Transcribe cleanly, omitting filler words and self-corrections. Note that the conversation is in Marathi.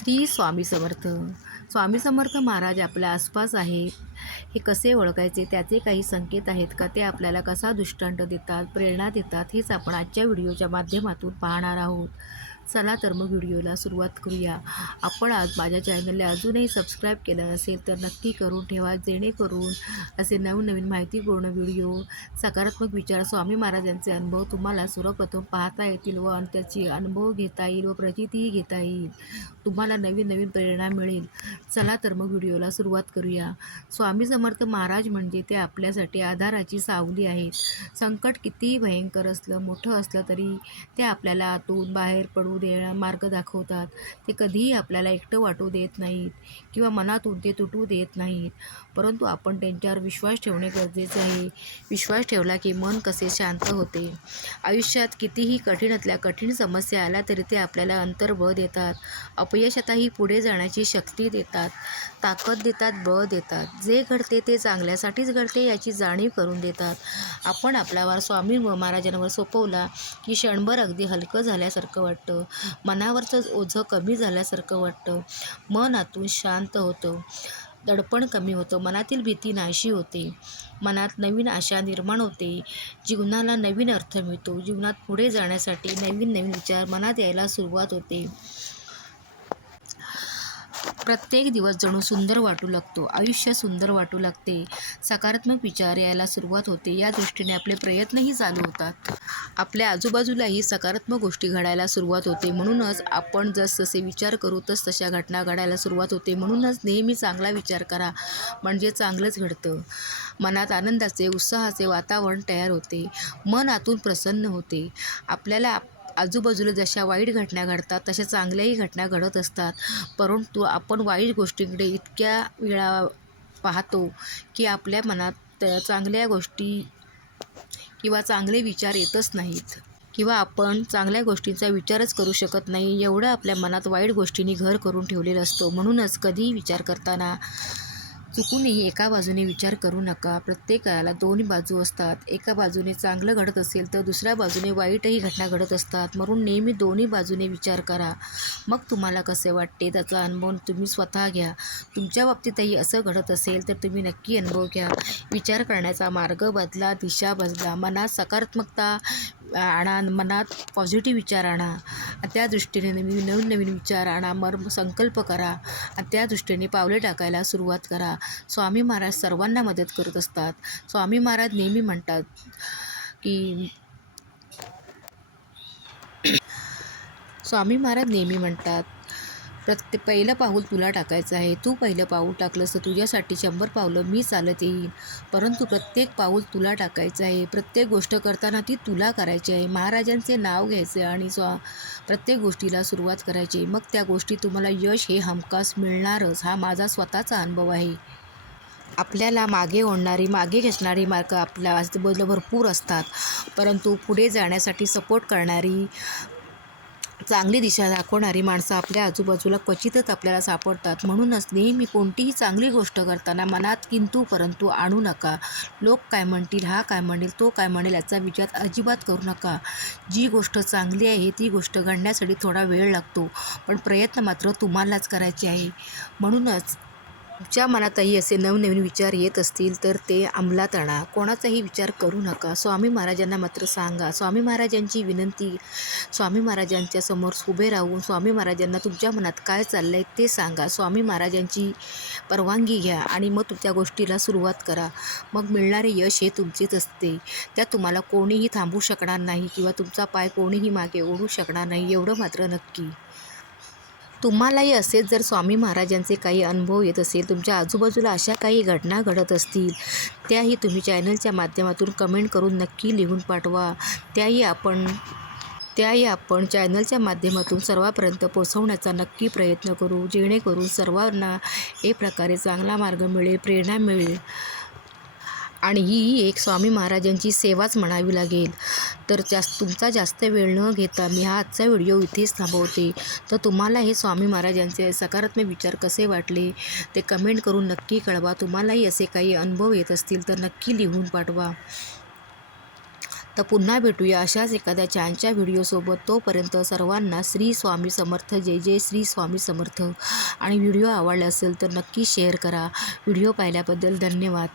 श्री स्वामी समर्थ. स्वामी समर्थ महाराज आपल्या आसपास आहेत. हे कसे ओळखायचे, त्याचे काही संकेत आहेत का, ते आपल्याला कसा दृष्टांत देतात, प्रेरणा देतात, हेच आपण आजच्या व्हिडिओच्या माध्यमातून पाहणार आहोत. चला तर मग व्हिडिओला सुरुवात करूया. आपण आज माझ्या चॅनलला अजूनही सबस्क्राईब केलं नसेल तर नक्की करून ठेवा, जेणेकरून असे नवनवीन माहितीपूर्ण व्हिडिओ, सकारात्मक विचार, स्वामी महाराजांचे अनुभव तुम्हाला सर्वप्रथम पाहता येतील व त्याची अनुभव घेता येईल व प्रचितीही घेता येईल. तुम्हाला नवीन नवीन प्रेरणा मिळेल. चला तर मग व्हिडिओला सुरुवात करूया. स्वामी समर्थ महाराज म्हणजे ते आपल्यासाठी आधाराची सावली आहेत. संकट कितीही भयंकर असलं, मोठं असलं तरी ते आपल्याला आतून बाहेर पडू देणं मार्ग दाखवतात. ते कधीही आपल्याला एकटं वाटू देत नाहीत किंवा मनातून ते तुटू देत नाहीत. परंतु आपण त्यांच्यावर विश्वास ठेवणे गरजेचे आहे. विश्वास ठेवला की मन कसे शांत होते. आयुष्यात कितीही कठीणातल्या कठीण समस्या आल्या तरी ते आपल्याला अंतर्बळ देतात. अपयशातही पुढे जाण्याची शक्ती देतात, ताकद देतात, बळ देतात. जे घडते ते चांगल्यासाठीच घडते याची जाणीव करून देतात. आपण आपला वार स्वामी महाराजांवर सोपवला की क्षणभर अगदी हलकं झाल्यासारखं वाटतं. मनावरचं ओझं कमी झाल्यासारखं वाटतं. मन आतून शांत होतं, दडपण कमी होतं, मनातील भीती नाहीशी होते, मनात नवीन आशा निर्माण होते, जीवनाला नवीन अर्थ मिळतो. जीवनात पुढे जाण्यासाठी नवीन नवीन विचार मनात यायला सुरुवात होते. प्रत्येक दिवस जणू सुंदर वाटू लागतो. आयुष्य सुंदर वाटू लागते. सकारात्मक विचार यायला सुरुवात होते. या दृष्टीने आपले प्रयत्नही चालू होतात. आपल्या आजूबाजूलाही सकारात्मक गोष्टी घडायला सुरुवात होते. म्हणूनच आपण जसजसे विचार करू तशा घटना घडायला सुरुवात होते. म्हणूनच नेहमी चांगला विचार करा, म्हणजे चांगलंच घडतं. मनात आनंदाचे, उत्साहाचे वातावरण तयार होते. मन आतून प्रसन्न होते. आपल्याला आजूबाजूला जशा वाईट घटना घडतात तशा चांगल्याही घटना घडत असतात. परंतु आपण वाईट गोष्टींकडे इतक्या वेळा पाहतो की आपल्या मनात चांगल्या गोष्टी किंवा चांगले विचार येतच नाहीत, किंवा आपण चांगल्या गोष्टींचा विचारच करू शकत नाही. एवढं आपल्या मनात वाईट गोष्टींनी घर करून ठेवलेलं असतं. म्हणूनच कधीही विचार करताना चुकूनही एका बाजूने विचार करू नका. प्रत्येकाला दोन्ही बाजू असतात. एका बाजूने चांगलं घडत असेल तर दुसऱ्या बाजूने वाईटही घटना घडत असतात. म्हणून नेहमी दोन्ही बाजूने विचार करा. मग तुम्हाला कसे वाटते त्याचा अनुभव तुम्ही स्वतः घ्या. तुमच्या बाबतीतही असं घडत असेल तर तुम्ही नक्की अनुभव घ्या. विचार करण्याचा मार्ग बदला, दिशा बदला. मनात सकारात्मकता आणा, मनात पॉझिटिव्ह विचार आणा. त्या दृष्टीने नवीन नवीन विचार आणा, संकल्प करा आणि त्या दृष्टीने पावले टाकायला सुरुवात करा. स्वामी महाराज सर्वांना मदत करत असतात. स्वामी महाराज नेहमी म्हणतात की स्वामी महाराज नेहमी म्हणतात, पहिलं पाऊल तुला टाकायचं आहे. तू पहिलं पाऊल टाकलंस तर तुझ्यासाठी 100 पावलं मी चालत येईन. परंतु प्रत्येक पाऊल तुला टाकायचं आहे. प्रत्येक गोष्ट करताना ती तुला करायची आहे. महाराजांचे नाव घ्यायचे आणि प्रत्येक गोष्टीला सुरुवात करायची. मग त्या गोष्टी तुम्हाला यश हे हमखास मिळणारच. हा माझा स्वतःचा अनुभव आहे. आपल्याला मागे ओढणारी, मागे खेचणारी मार्ग आपल्या आजूबाजूला भरपूर असतात. परंतु पुढे जाण्यासाठी सपोर्ट करणारी, चांगली दिशा दाखवणारी माणसं आपल्या आजूबाजूला क्वचितच आपल्याला सापडतात. म्हणूनच नेहमी कोणतीही चांगली गोष्ट करताना मनात किंतु परंतु आणू नका. लोक काय म्हणतील, हा काय म्हणेल, तो काय म्हणेल याचा विचार अजिबात करू नका. जी गोष्ट चांगली आहे ती गोष्ट घडण्यासाठी थोडा वेळ लागतो, पण प्रयत्न मात्र तुम्हालाच करायचे आहे. म्हणूनच तुमच्या मनातही असे नवनवीन विचार येत असतील तर ते अंमलात आणा. कोणाचाही विचार करू नका. स्वामी महाराजांना मात्र सांगा. स्वामी महाराजांची विनंती, स्वामी महाराजांच्या समोर उभे राहून स्वामी महाराजांना तुमच्या मनात काय चाललं आहे ते सांगा. स्वामी महाराजांची परवानगी घ्या आणि मग त्या गोष्टीला सुरुवात करा. मग मिळणारे यश हे तुमचेच असते. त्यात तुम्हाला कोणीही थांबवू शकणार नाही किंवा तुमचा पाय कोणीही मागे ओढू शकणार नाही, एवढं मात्र नक्की. तुम्हालाही असेच जर स्वामी महाराजांचे काही अनुभव येत असेल, तुमच्या आजूबाजूला अशा काही घटना घडत असतील, त्याही तुम्ही चॅनलच्या माध्यमातून कमेंट करून नक्की लिहून पाठवा. त्याही आपण चॅनलच्या माध्यमातून सर्वांपर्यंत पोहोचवण्याचा नक्की प्रयत्न करू, जेणेकरून सर्वांना एक प्रकारे चांगला मार्ग मिळेल, प्रेरणा मिळेल. आणि ही एक स्वामी महाराजांची सेवाच म्हणावी लागेल. तर तुमचा जास्त वेळ न घेता मी हा आजचा व्हिडिओ इथेच थांबवते. तर तुम्हाला हे स्वामी महाराजांचे सकारात्मक विचार कसे वाटले ते कमेंट करून नक्की कळवा. तुम्हालाही असे काही अनुभव येत असतील तर नक्की लिहून पाठवा. तर पुन्हा भेटूया अशाच एखाद्या छानच्या व्हिडिओसोबत. तोपर्यंत सर्वांना श्री स्वामी समर्थ. जय जय श्री स्वामी समर्थ. आणि व्हिडिओ आवडला असेल तर नक्की शेअर करा. व्हिडिओ पाहिल्याबद्दल धन्यवाद.